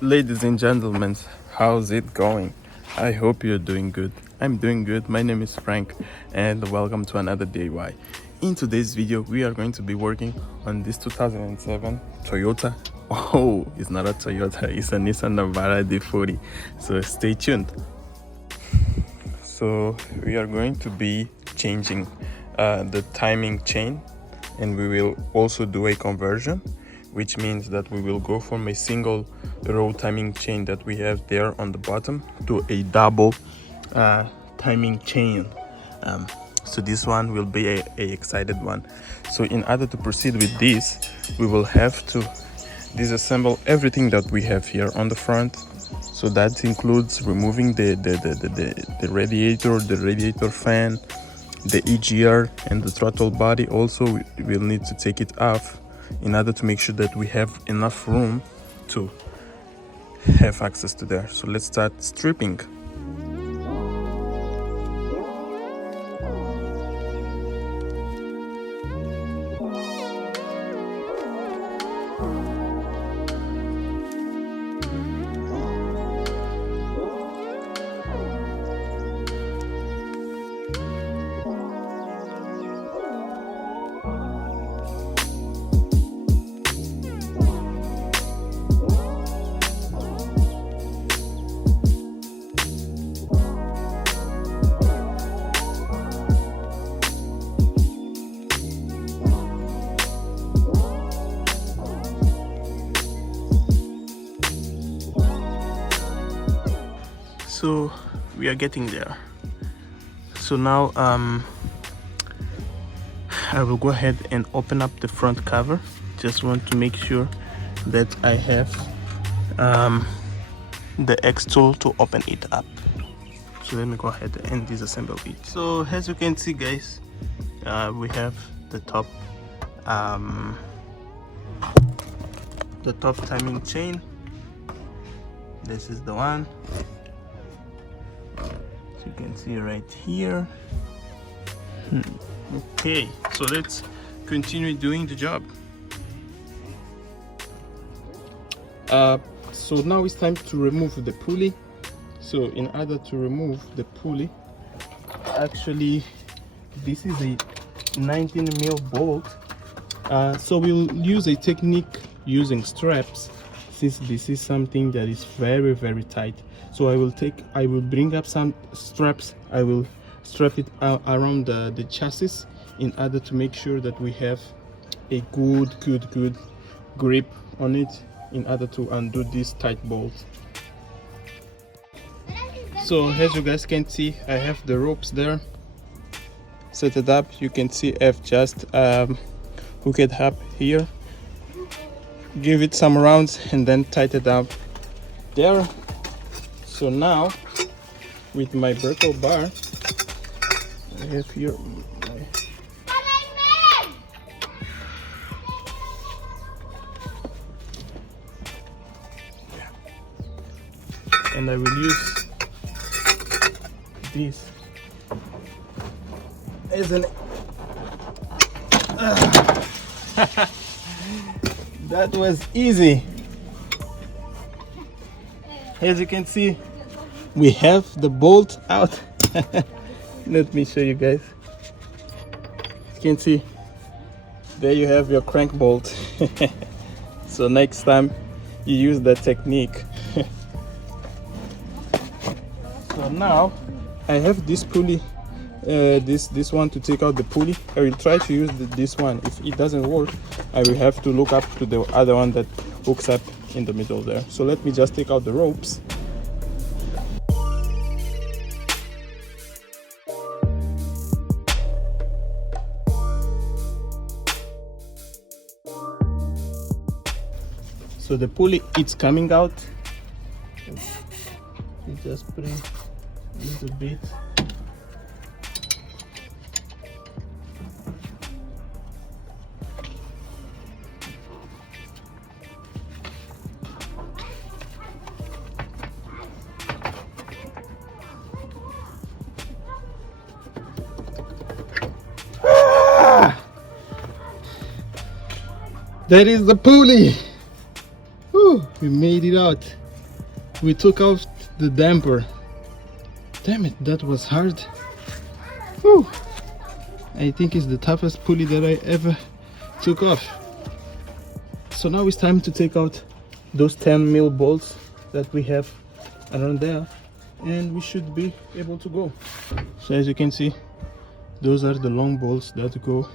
Ladies and gentlemen, how's it going? I hope you're doing good. I'm doing good. My name is Frank and welcome to another DIY. In today's video, we are going to be working on this 2007 Toyota. Oh, it's not a Toyota, it's a Nissan Navara D40. So stay tuned. So we are going to be changing the timing chain, and we will also do a conversion, which means that we will go from a single row timing chain that we have there on the bottom to a double timing chain. So this one will be a excited one. So in order to proceed with this, we will have to disassemble everything that we have here on the front. So that includes removing the radiator fan, the EGR and the throttle body. Also, we will need to take it off in order to make sure that we have enough room to have access to there. So let's start stripping. So we are getting there. So now I will go ahead and open up the front cover. Just want to make sure that I have the X tool to open it up. So let me go ahead and disassemble it. So as you can see, guys, we have the top timing chain. This is the one. You can see right here. Okay, so let's continue doing the job. So now it's time to remove the pulley. So in order to remove the pulley, actually this is a 19mm bolt. So we'll use a technique using straps, since this is something that is very, very tight. So I will bring up some straps. I will strap it around the chassis in order to make sure that we have a good grip on it in order to undo this tight bolt. So as you guys can see, I have the ropes there set it up. You can see I've just hooked it up here, give it some rounds and then tighten it up there. So now with my Berkel bar, I have here and I will use this as an that was easy. As you can see, we have the bolt out. Let me show you guys. You can see there you have your crank bolt. So next time you use that technique. So now I have this pulley, this one to take out the pulley. I will try to use this one. If it doesn't work, I will have to look up to the other one that hooks up in the middle there. So let me just take out the ropes. So the pulley, it's coming out. You just put it a little bit. That is the pulley. Whew, we made it out. we took out the damper. Damn it, that was hard. Whew. I think it's the toughest pulley that I ever took off. So now it's time to take out those 10mm bolts that we have around there, and we should be able to go. So as you can see, those are the long bolts that go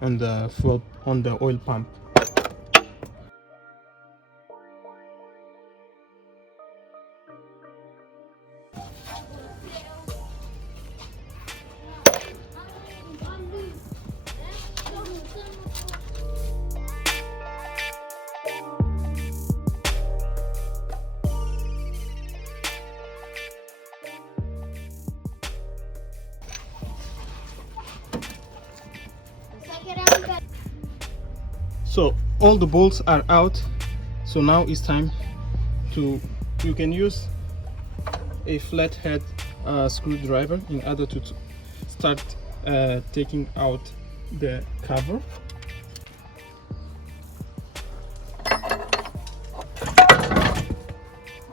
on the fuel, on the oil pump. So all the bolts are out, so now it's time to, you can use a flathead screwdriver in order to start taking out the cover.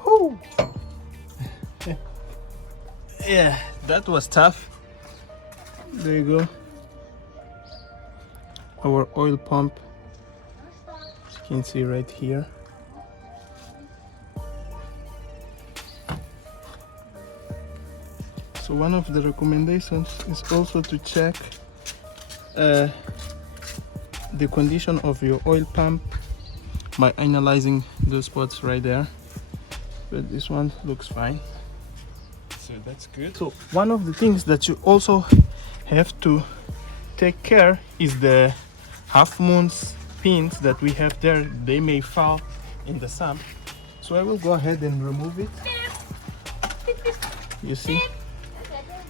Whew. Yeah, that was tough. There you go, our oil pump, as you can see right here. So one of the recommendations is also to check the condition of your oil pump by analyzing those spots right there, but this one looks fine, so that's good. So one of the things that you also have to take care is the half moons pins that we have there. They may fall in the sump, so I will go ahead and remove it. You see,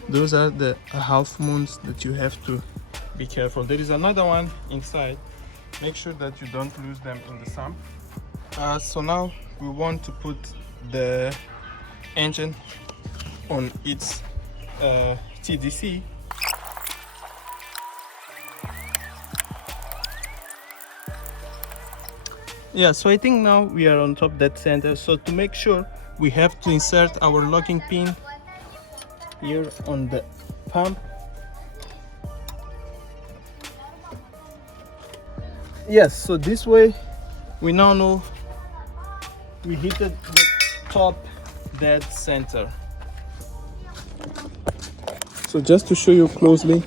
those are the half moons that you have to be careful. There is another one inside. Make sure that you don't lose them in the sump. So now we want to put the engine on its TDC. Yeah, so I think now we are on top that center. So to make sure, we have to insert our locking pin here on the pump. Yes, so this way we now know we hit the top dead center. So just to show you closely,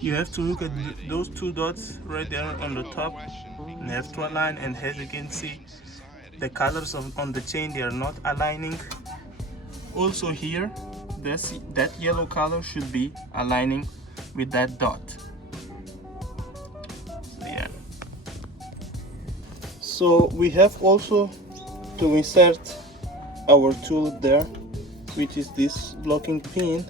you have to look at those two dots right there on the top, and you have to align, and as you can see, the colors on the chain, they are not aligning. Also here, that yellow color should be aligning with that dot. So, yeah. So we have also to insert our tool there, which is this locking pin.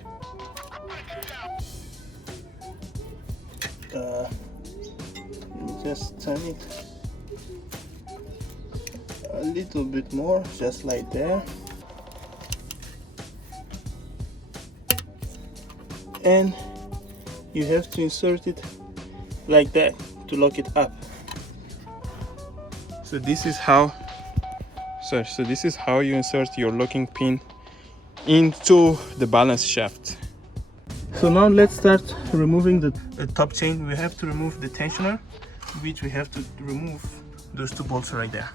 Let me just turn it a little bit more, just like there. And you have to insert it like that to lock it up. So this is how you insert your locking pin into the balance shaft. So now let's start removing the top chain. We have to remove the tensioner, which we have to remove those two bolts right there.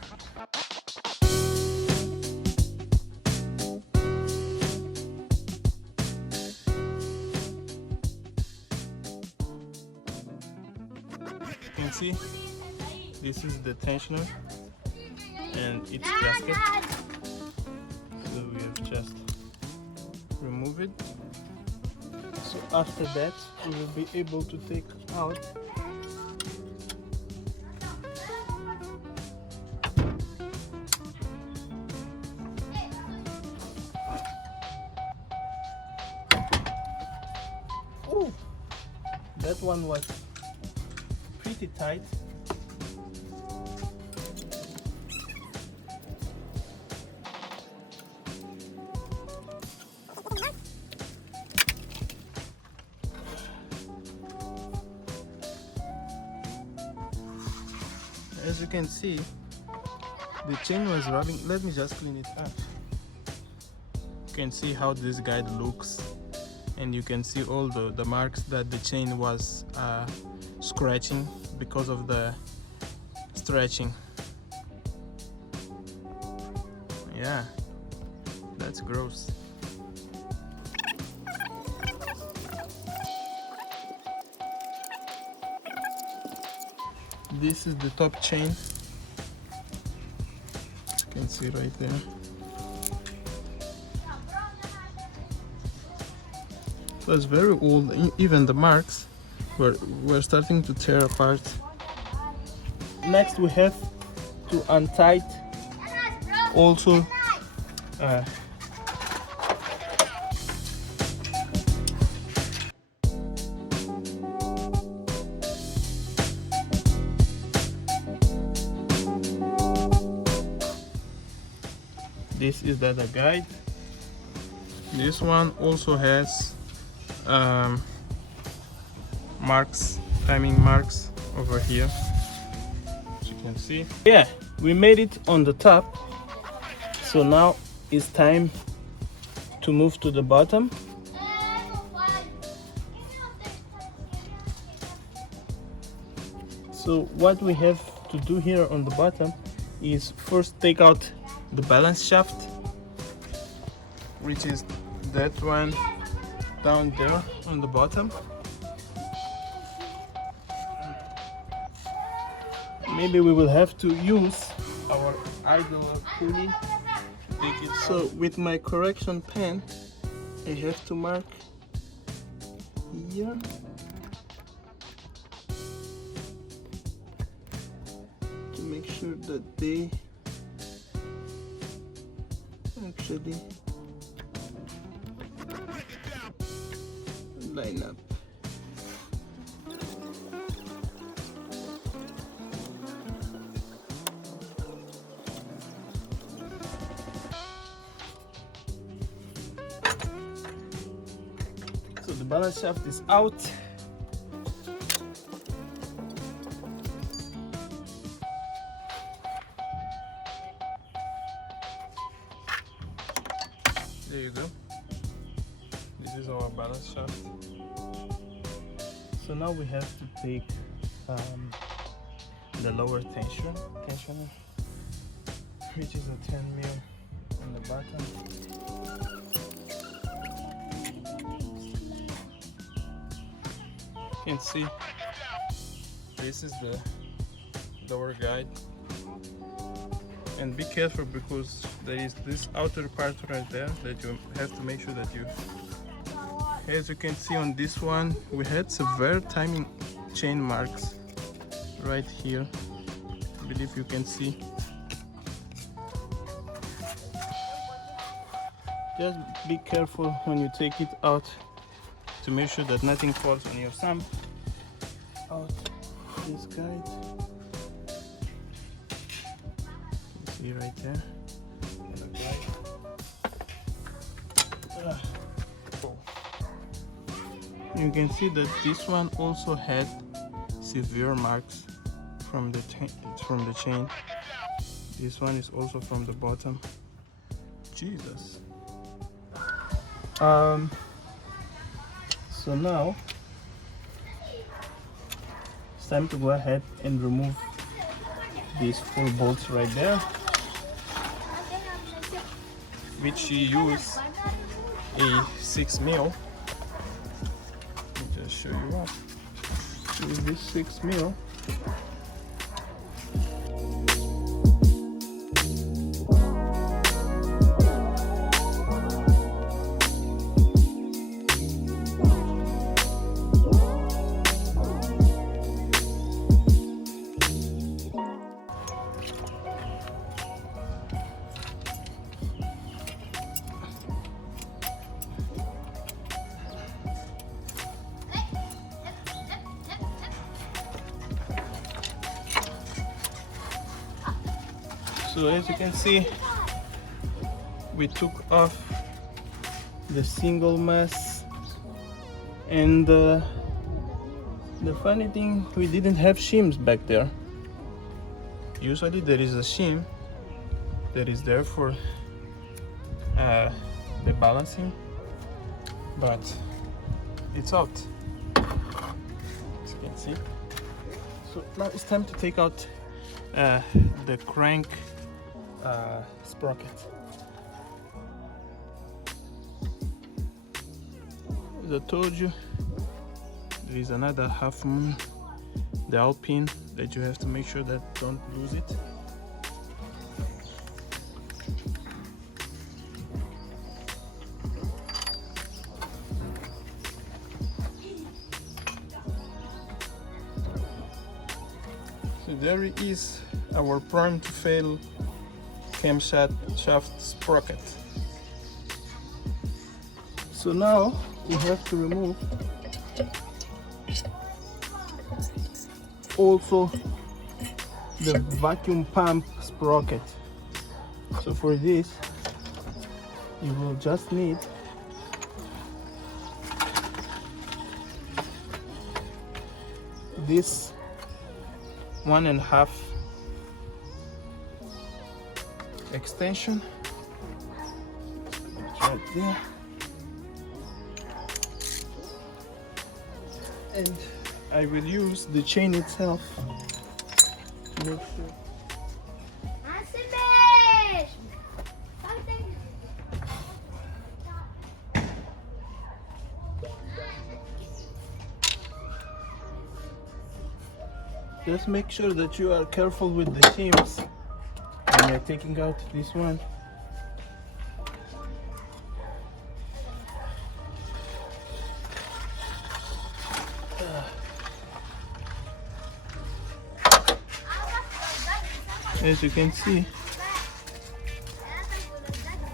You can see this is the tensioner and its gasket. So we have just removed it. So after that, we will be able to take out that one was pretty tight. As you can see, the chain was rubbing. Let me just clean it up. You can see how this guide looks, and you can see all the marks that the chain was scratching because of the stretching. Yeah, that's gross. This is the top chain. You can see right there. It was very old. Even the marks were starting to tear apart. Next we have to untight also this is the other guide. This one also has marks, timing marks over here, as you can see. Yeah, we made it on the top, so now it's time to move to the bottom. So what we have to do here on the bottom is first take out the balance shaft, which is that one down there on the bottom. Maybe we will have to use our idle pulley to take it. So with my correction pen, I have to mark here. To make sure that they actually line up. So the balance shaft is out. There you go. This is our balance shaft. So now we have to take the lower tensioner, which is a 10 mil on the bottom. You can see this is the lower guide, and be careful because there is this outer part right there that you have to make sure that you, as you can see on this one, we had severe timing chain marks right here. I believe you can see. Just be careful when you take it out to make sure that nothing falls on your thumb. Out this guide. You see right there. You can see that this one also had severe marks from the chain. This one is also from the bottom. Jesus. So now it's time to go ahead and remove these 4 bolts right there, which you use a 6 mil. Let me just show you what. Use this 6 mil. So as you can see, we took off the single mass, and the funny thing, we didn't have shims back there. Usually there is a shim that is there for the balancing, but it's out, as you can see. So now it's time to take out the crank sprocket. As I told you, there is another half moon, the Alpine, that you have to make sure that don't lose it. So there it is, our prime to fail camshaft sprocket. So now we have to remove also the vacuum pump sprocket. So for this you will just need this 1.5 extension. It's right there. And I will use the chain itself to make sure. Just make sure that you are careful with the seams when you're taking out this one. As you can see,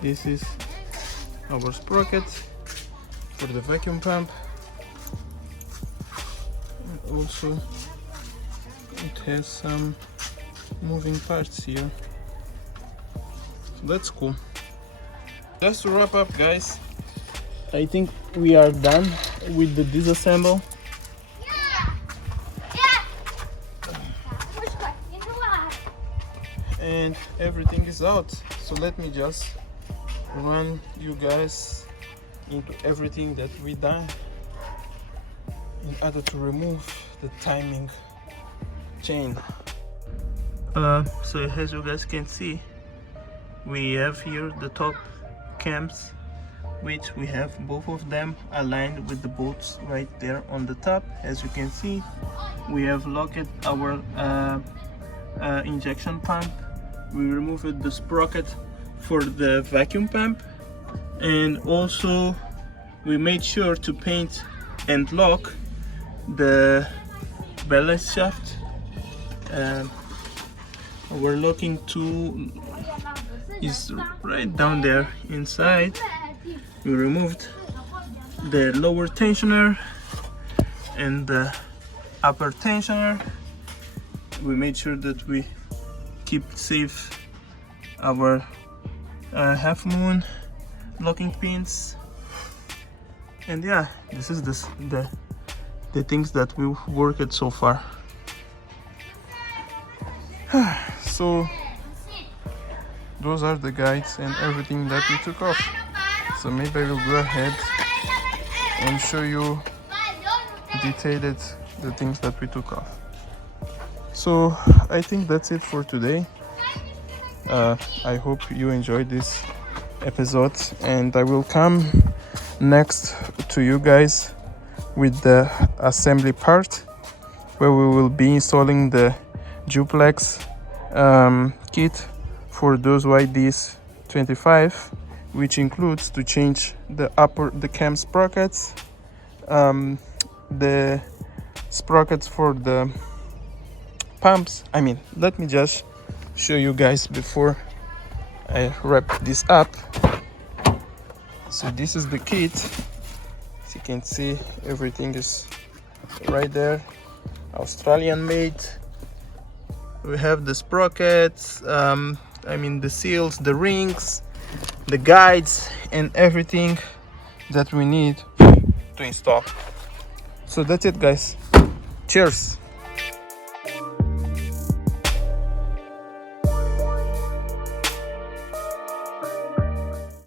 this is our sprocket for the vacuum pump, and also it has some moving parts here, so that's cool. Just to wrap up, guys, I think we are done with the disassemble. And everything is out, so let me just run you guys into everything that we done in order to remove the timing chain. So as you guys can see, we have here the top cams, which we have both of them aligned with the bolts right there on the top. As you can see, we have locked our injection pump. We removed the sprocket for the vacuum pump, and also we made sure to paint and lock the ballast shaft. Our locking tool is right down there inside. We removed the lower tensioner and the upper tensioner. We made sure that we keep safe our half moon locking pins, and yeah, this is the things that we worked so far. So those are the guides and everything that we took off. So maybe I will go ahead and show you detailed the things that we took off. So I think that's it for today. I hope you enjoyed this episode, and I will come next to you guys with the assembly part, where we will be installing the duplex kit for those YDs25, which includes to change the cam sprockets, the sprockets for the pumps. I mean, let me just show you guys before I wrap this up. So this is the kit. As you can see, everything is right there, Australian made. We have the sprockets, the seals, the rings, the guides, and everything that we need to install. So that's it, guys. Cheers.